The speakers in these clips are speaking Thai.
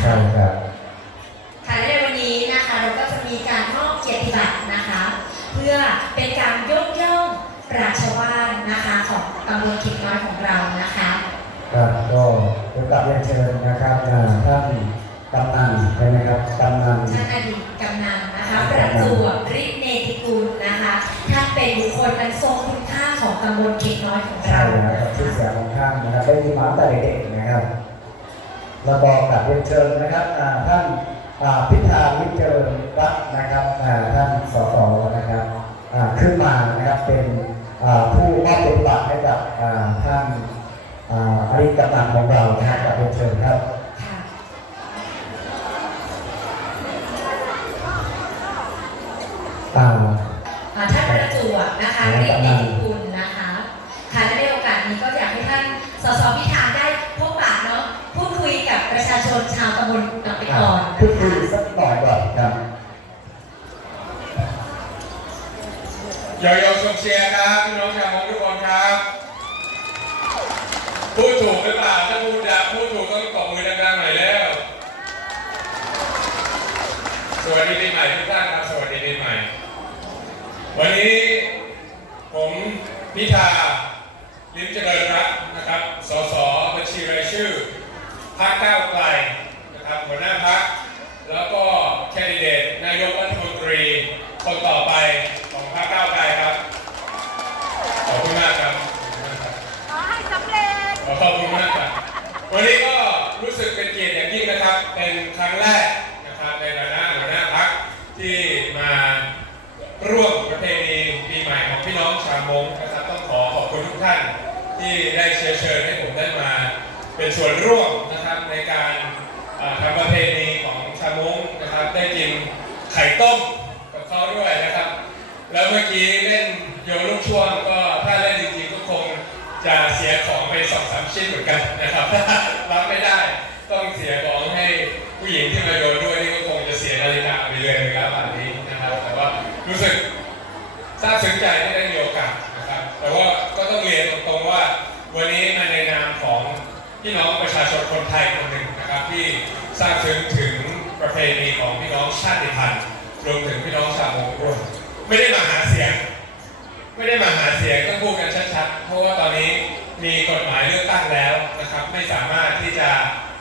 ใช่ครับค่ะและในวันนี้นะคะเราก็จะมีการมอบเกียรติบัตรนะคะ เพื่อเป็นการยกย่องปราชวาลนะคะของตำบลขิดน้อยของเรานะคะครับก็เป็นกลับเรียนเชิญนะครับอ่าท่านกำนันใช่ไหมครับกำนันท่านอดีตกำนันนะคะประจวบฤทธิ์เนติกุลนะคะท่านเป็นบุคคลอันทรงคุณค่าของตำบลขิดน้อยของใช่เราแล้วนะกับชื่อคะเสียงของท่านนะครับได้ยินมาตั้งแต่เด็ก ๆนะครับเราบอกกับเรียนเชิญนะครับอ่าท่านอ่าพิธาวิจเจริญรัตน์นะครับอ่าท่านสสนะครับอ่าขึ้นมานะครับเป็นอ่าผู้มอบปฏิบัติให้กับอ่าท่านอ่าอดีตกำนันของเรานะครับกับเรียนเชิญครับค่ะอ่าอ่าท่านประจวบนะคะฤทธิ์เนติกุลนะคะค่ะและในโอกาสนี้ก็อยากให้ท่านสสพิธาได้พบปะเนาะพูดคุยกับประชาชนชาวตำบลตับไปก่อน พูด นะ คุย คะ สักหน่อยก่อนครับ โยอยอส่งเชียร์ครับพี่น้องชาวมงทุกคนครับพูดถูกหรือเปล่าถ้าพูดดาพูดถูกต้องตบมือดังๆหน่อยแล้ว สวัสดีปีใหม่ทุกท่านครับสวัสดีปีใหม่ วันนี้ผมพิธา ลิ้มเจริญรัตน์นะครับ สสบัญชีรายชื่อพรรคก้าวไกลนะครับหัวหน้าพรรคแล้วก็แคนดิเดตนายกรัฐมนตรีคนต่อไปของพรรคก้าวไกลครับ ขอบคุณมากครับ ขอให้สำเร็จ ขอบคุณมากครับวันนี้ก็รู้สึกเป็นเกียรติอย่างยิ่งนะครับ เป็นครั้งแรกนะครับในฐานะหัวหน้าพักที่มาร่วมประเพณีปีใหม่ของพี่น้องชาวมงนะครับ ต้องขอขอบคุณทุกท่านที่ได้เชิญเชิญให้ผมได้มาเป็นส่วนร่วมนะครับในการทำประเพณีของชาวมงนะครับ ได้กินไข่ต้มกับเขาด้วยนะครับ แล้วเมื่อกี้เล่นโยนลูกช่วงก็ สองสามชิ้นเหมือนกันนะครับรับไม่ได้ต้องเสียของให้ผู้หญิงที่มาโยนด้วยนี่ก็คงจะเสียนาฬิกาไปเลยนะครับแบบนี้นะครับ แต่ว่ารู้สึกซาบซึ้งใจที่ได้มีโอกาสนะครับ แต่ว่าก็ต้องเรียนตรงๆว่า วันนี้มาในนามของพี่น้องประชาชนคนไทยคนหนึ่งนะครับ ที่ทราบซึ้งถึงประเพณีของพี่น้องชาติพันธุ์รวมถึงพี่น้องชาวมงด้วยไม่ได้มาหาเสียง ไม่ได้มาหาเสียงต้องพูดกันชัดๆเพราะว่าตอนนี้ มีกฎหมายเลือกตั้งแล้วนะครับ ไม่สามารถที่จะ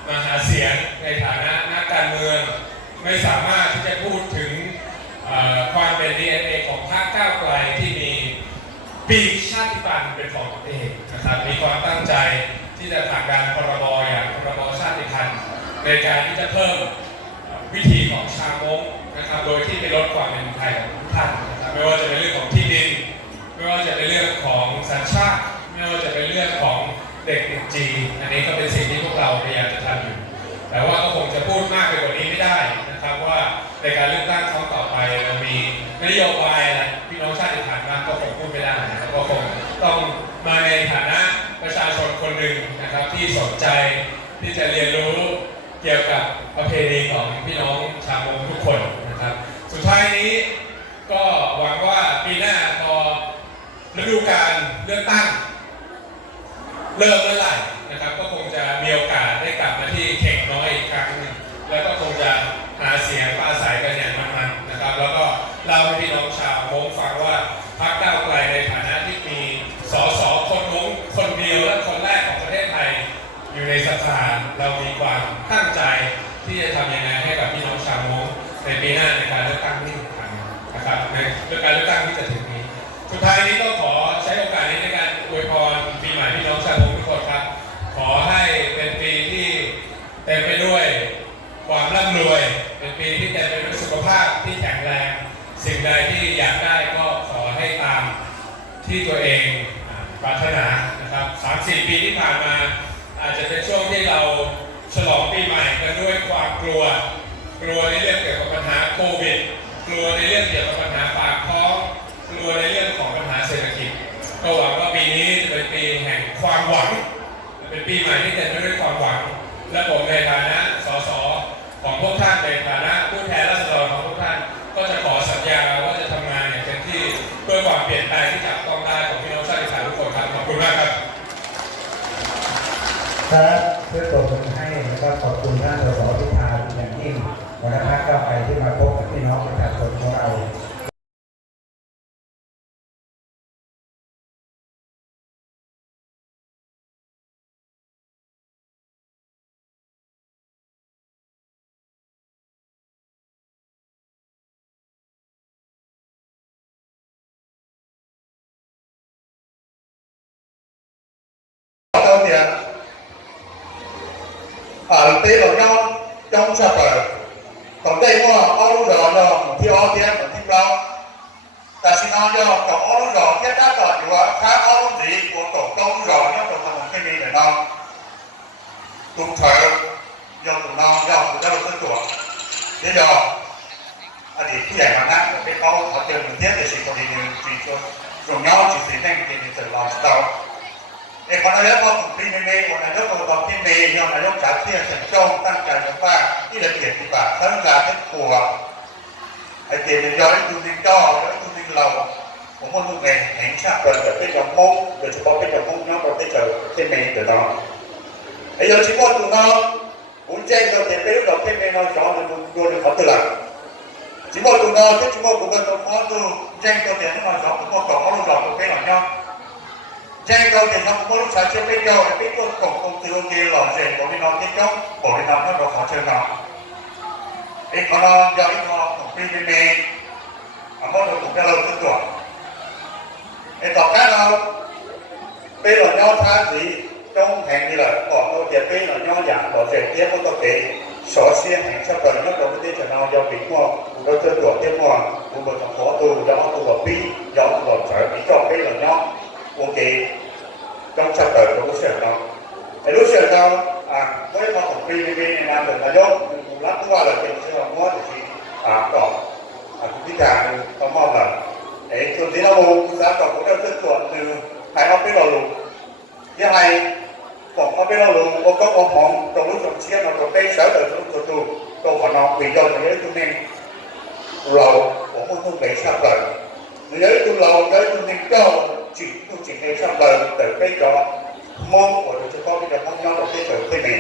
มาหาเสียงในฐานะนักการเมือง ไม่สามารถที่จะพูดถึงความเป็น DNA ของพรรคก้าวไกลที่มีปีกชาติพันธุ์เป็นของตัวเองนะครับมีความตั้งใจที่จะผลักดันพรบอย่างพรบชาติพันธุ์ในการที่จะเพิ่มวิธีของชาวมงนะครับ โดยที่ไม่ลดความเป็นไทยของทุกท่านนะครับไม่ว่าจะเป็นเรื่องของที่ดิน ไม่ว่าจะเป็นเรื่องของสัญชาติ ไม่ว่าจะเป็นเรื่องของเด็กติจี อันนี้ก็เป็นสิ่งที่พวกเราพยายามจะทำอยู่ แต่ว่าก็คงจะพูดมากไปกว่านี้ไม่ได้นะครับว่าในการเลือกตั้งครั้งต่อไปเรามีนโยบายอะไรพี่น้องชาติพันธุ์มากก็คงพูดไม่ได้นะก็คงต้องมาในฐานะประชาชนคนหนึ่งนะครับที่สนใจที่จะเรียนรู้เกี่ยวกับประเพณีของพี่น้องชาวมงทุกคนนะครับ สุดท้ายนี้ก็หวังว่าปีหน้าพอฤดูการเลือกตั้ง เริ่มเมื่อไหร่นะครับ ก็คงจะมีโอกาสได้กลับมาที่เข่งน้อยอีกครั้งหนึ่งแล้วก็คงจะหาเสียงปราศัยกันอย่างมันๆนะครับ แล้วก็เล่าให้พี่น้องชาวมงฟังว่าพรรคก้าวไกลในฐานะที่มีสสคนมงคนเดียวและคนแรกของประเทศไทย อยู่ในสภาเรามีความตั้งใจที่จะทำยังไงให้กับพี่น้องชาวมงในปีหน้าในการเลือกตั้งที่สำคัญนะครับในการเลือกตั้งที่จะถึงนี้สุดท้ายนี้ก็ขอใช้โอกาสนี้ในการอวยพรปีใหม่พี่น้องชาวมงทุกคนครับ ขอให้เป็นปีที่เต็มไปด้วยความร่ำรวย เป็นปีที่เต็มไปด้วยสุขภาพ ที่แข็งแรง สิ่งใดที่อยากได้ก็ขอให้ตามที่ตัวเองปรารถนานะครับสามสี่ปีที่ผ่านมา อาจจะเป็นช่วงที่เราฉลองปีใหม่กันด้วยความกลัว กลัวในเรื่องเกี่ยวกับปัญหาโควิด กลัวในเรื่องเกี่ยวกับปัญหาปากท้อง กลัวในเรื่องของปัญหาเศรษฐกิจ ก็หวังว่าปีนี้จะเป็นปีแห่งความหวัง เป็นปีใหม่ที่เต็มไปด้วยความหวัง และผมในฐานะสสของพวกท่านในฐานะ และช่อยตรวจให้นะครับขอบคุณท่านสสพิธาอย่างยิ่งหัวหน้าพก้าวไปที่มาพบกับพี่น้องประชาชนของเรา ถ้า ô lú gì của tổ công rõ nhau tổng thống cái gì để nó cùng thở do tụi nó do tụi nó tự tuổi thế do อดีตผู้ใหญ่มานั่งไปเขาเขาเจอมือเทียบแต่สิ่งตัวนี้สิ่งตัวตรงนี้สิ่งที่นั่งที่มีส่วนรองเราเอ กคนนายกผมปีเมย์คนนายกคนบอกที่เมย์ยอมนายกจากเที่ยงเฉินจ้องตั้งใจกับว่าที่ละเอียดที่บาททั้งการทั้งครัวไอเดียย้อยดูดิจ้อย้อยดูดิเราผมว่าลูกเองแห่งชาติเกิดเป็นยอมมุกโดยเฉพาะเป็นยอมมุกน้องเราได้เจอที่เมย์เดี๋ยวน้องไอ้ยอดชิมว่าตัวน้องผมแจ้งตัวเด็กไปรู้ดอกที่เมย์น้องสอนดูดูดูเขาตัวหลัง chỉ một tụi nó chứ chúng tôi cũng cần có từ tranh câu tiền mà nó cũng có có lúc đó cũng cái là nhau trên câu thì nó có lúc phải chưa biết đâu để biết luôn cổng công ty công ty lò rèn của mình nó tiếp chốc của mình nó nó khó chơi nó ít có nó do ít có của PVP mà có được cũng đã lâu tư tưởng nên tỏ cá đâu bây giờ nhau tha gì trong hẹn như là còn tôi chỉ bây là nhau giảm bỏ rèn tiếp của tôi kể. Số xe hẹn sắp tới nhất có cái chuyện nào, do kính mò nó tư tưởng tiếp mò một bộ thằng khó tù đó tù ở pi đó tù ở trở đi cho bây là nhau ok. Trong sắp tới của sẽ đó cái lúc sẽ đó à với con tổng viên viên này làm được là do lát qua là chuyện sẽ học mót thì à có à cũng biết cả có mong là để tôi thấy nó mua giá tổng của tôi chuẩn từ hai học biết đầu lục thứ hai บอกมาเป็นเราลงก็ก็มองตรงนู้นตรงเชียนเราตรงเป๊ะเสาเดินตรงตัวตัวตรงขอนองปีโดนเลยตรงนี้เราผมก็ต้องไปชักเลย nếu tôi lâu tới tôi nên cho chỉ tôi chỉ nên ชักเลย từ cái cho mong của tôi cho con bây giờ mong nhau được cái từ cái này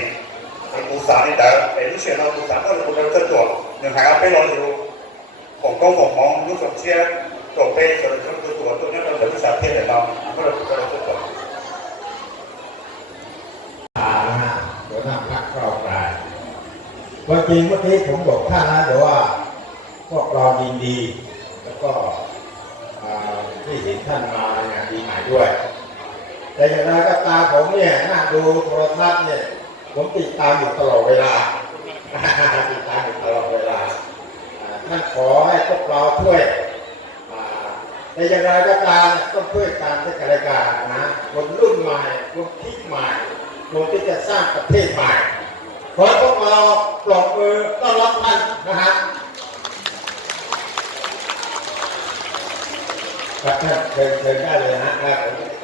thì cụ sản này đã để lúc xưa nó cụ sản nó là cụ đang chân tuổi nhưng hai cái lo nhiều còn có một mong lúc trong xe tổ bê rồi trong tôi tuổi tôi nhớ là lúc sản thế để nó nó là cụ đang chân tuổi านะฮะหัวหน้าพักครอบครายความจริงเมื่อกี้ผมบอกท่านนะเดี๋ยวว่าพวกเรายินดี แล้วก็อ่าที่เห็นท่านมาในงานปีใหม่ด้วย แต่อย่างไรก็ตาผมเนี่ยนั่งดูโทรทัศน์เนี่ย ผมติดตามอยู่ตลอดเวลาติดตามอยู่ตลอดเวลาท่านขอให้พวกเราช่วยแต่อย่างไรก็ตามต้องช่วยกันด้วยกันและกันนะคนรุ่นใหม่คนคิดใหม่คนที่จะสร้างประเทศใหม่ขอให้พวกเราปรบมือต้อนรับท่านนะฮะ ครับท่านเชิญเชิญได้เลยนะฮะครับ